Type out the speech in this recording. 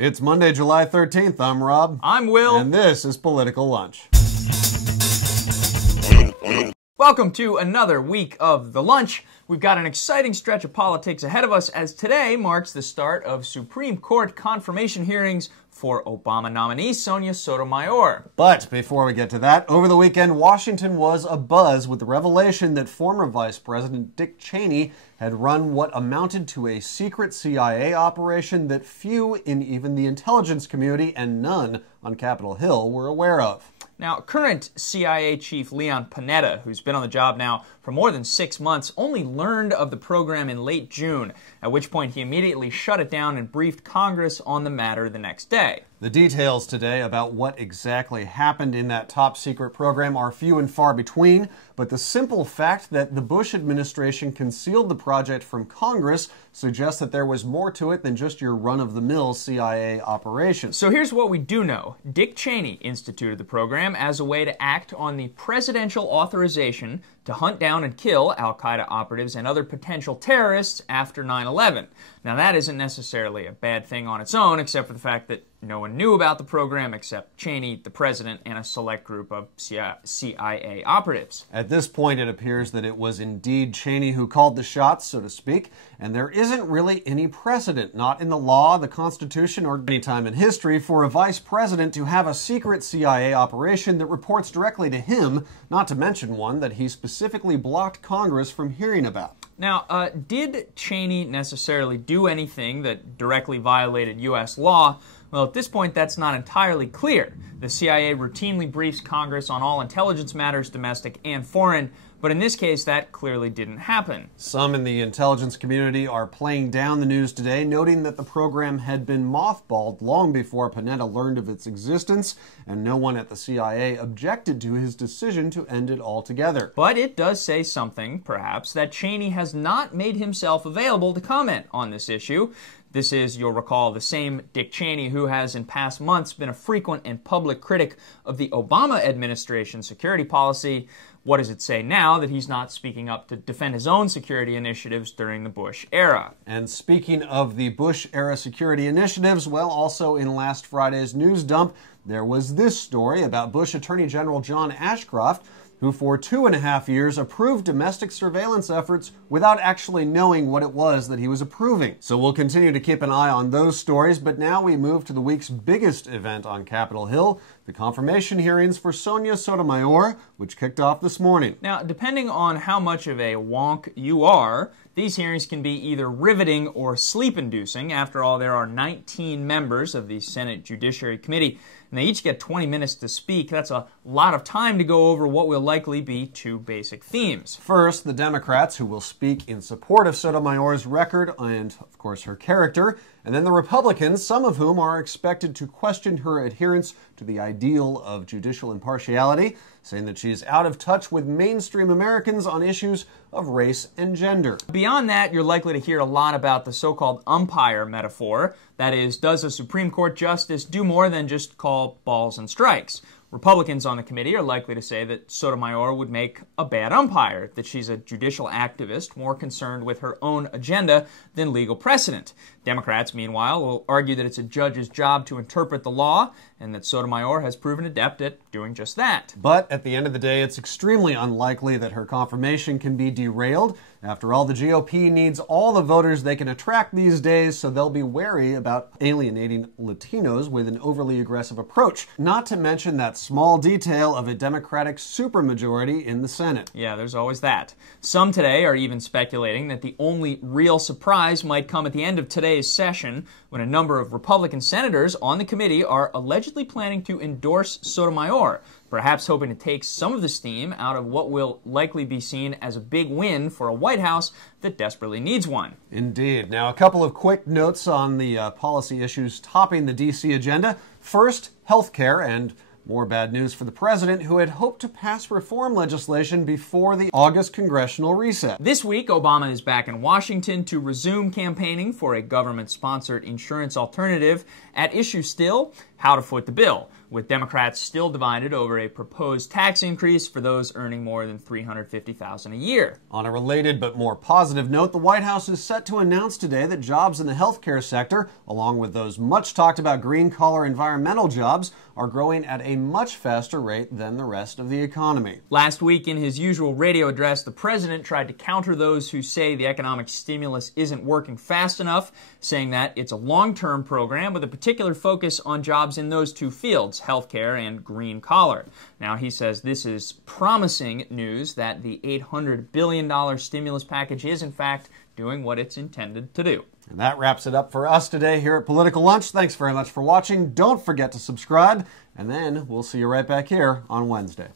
It's Monday, July 13th. I'm Rob. I'm Will. And this is Political Lunch. Welcome to another week of The Lunch. We've got an exciting stretch of politics ahead of us, as today marks the start of Supreme Court confirmation hearings for Obama nominee Sonia Sotomayor. But before we get to that, over the weekend, Washington was abuzz with the revelation that former Vice President Dick Cheney had run what amounted to a secret CIA operation that few in even the intelligence community and none on Capitol Hill were aware of. Now, current CIA Chief Leon Panetta, who's been on the job now for more than 6 months, only learned of the program in late June, at which point he immediately shut it down and briefed Congress on the matter the next day. The details today about what exactly happened in that top-secret program are few and far between, but the simple fact that the Bush administration concealed the project from Congress suggests that there was more to it than just your run-of-the-mill CIA operation. So here's what we do know. Dick Cheney instituted the program as a way to act on the presidential authorization to hunt down and kill al-Qaeda operatives and other potential terrorists after 9/11. Now, that isn't necessarily a bad thing on its own, except for the fact that no one knew about the program except Cheney, the president, and a select group of CIA operatives. At this point, it appears that it was indeed Cheney who called the shots, so to speak, and there isn't really any precedent, not in the law, the Constitution, or any time in history, for a vice president to have a secret CIA operation that reports directly to him, not to mention one that he specifically blocked Congress from hearing about. Now, did Cheney necessarily do anything that directly violated U.S. law? Well, at this point, that's not entirely clear. The CIA routinely briefs Congress on all intelligence matters, domestic and foreign, but in this case, that clearly didn't happen. Some in the intelligence community are playing down the news today, noting that the program had been mothballed long before Panetta learned of its existence, and no one at the CIA objected to his decision to end it altogether. But it does say something, perhaps, that Cheney has not made himself available to comment on this issue. This is, you'll recall, the same Dick Cheney who has in past months been a frequent and public critic of the Obama administration's security policy. What does it say now that he's not speaking up to defend his own security initiatives during the Bush era? And speaking of the Bush-era security initiatives, well, also in last Friday's news dump, there was this story about Bush Attorney General John Ashcroft, who for 2.5 years approved domestic surveillance efforts without actually knowing what it was that he was approving. So we'll continue to keep an eye on those stories, but now we move to the week's biggest event on Capitol Hill, the confirmation hearings for Sonia Sotomayor, which kicked off this morning. Now, depending on how much of a wonk you are, these hearings can be either riveting or sleep-inducing. After all, there are 19 members of the Senate Judiciary Committee, and they each get 20 minutes to speak. That's a lot of time to go over what will likely be two basic themes. First, the Democrats, who will speak in support of Sotomayor's record and, of course, her character, and then the Republicans, some of whom are expected to question her adherence to the ideal of judicial impartiality, saying that she is out of touch with mainstream Americans on issues of race and gender. Beyond that, you're likely to hear a lot about the so-called umpire metaphor. That is, does a Supreme Court justice do more than just call balls and strikes? Republicans on the committee are likely to say that Sotomayor would make a bad umpire, that she's a judicial activist more concerned with her own agenda than legal precedent. Democrats, meanwhile, will argue that it's a judge's job to interpret the law and that Sotomayor has proven adept at doing just that. But at the end of the day, it's extremely unlikely that her confirmation can be derailed. After all, the GOP needs all the voters they can attract these days, so they'll be wary about alienating Latinos with an overly aggressive approach. Not to mention that small detail of a Democratic supermajority in the Senate. Yeah, there's always that. Some today are even speculating that the only real surprise might come at the end of today's session, when a number of Republican senators on the committee are allegedly planning to endorse Sotomayor, perhaps hoping to take some of the steam out of what will likely be seen as a big win for a White House that desperately needs one. Indeed. Now, a couple of quick notes on the policy issues topping the D.C. agenda. First, healthcare, and more bad news for the president, who had hoped to pass reform legislation before the August congressional reset. This week, Obama is back in Washington to resume campaigning for a government-sponsored insurance alternative. At issue still, how to foot the bill, with Democrats still divided over a proposed tax increase for those earning more than $350,000 a year. On a related but more positive note, the White House is set to announce today that jobs in the healthcare sector, along with those much talked about green-collar environmental jobs, are growing at a much faster rate than the rest of the economy. Last week, in his usual radio address, the president tried to counter those who say the economic stimulus isn't working fast enough, saying that it's a long-term program with a particular focus on jobs in those two fields, healthcare and green collar. Now, he says this is promising news that the $800 billion stimulus package is, in fact, doing what it's intended to do. And that wraps it up for us today here at Political Lunch. Thanks very much for watching. Don't forget to subscribe, and then we'll see you right back here on Wednesday.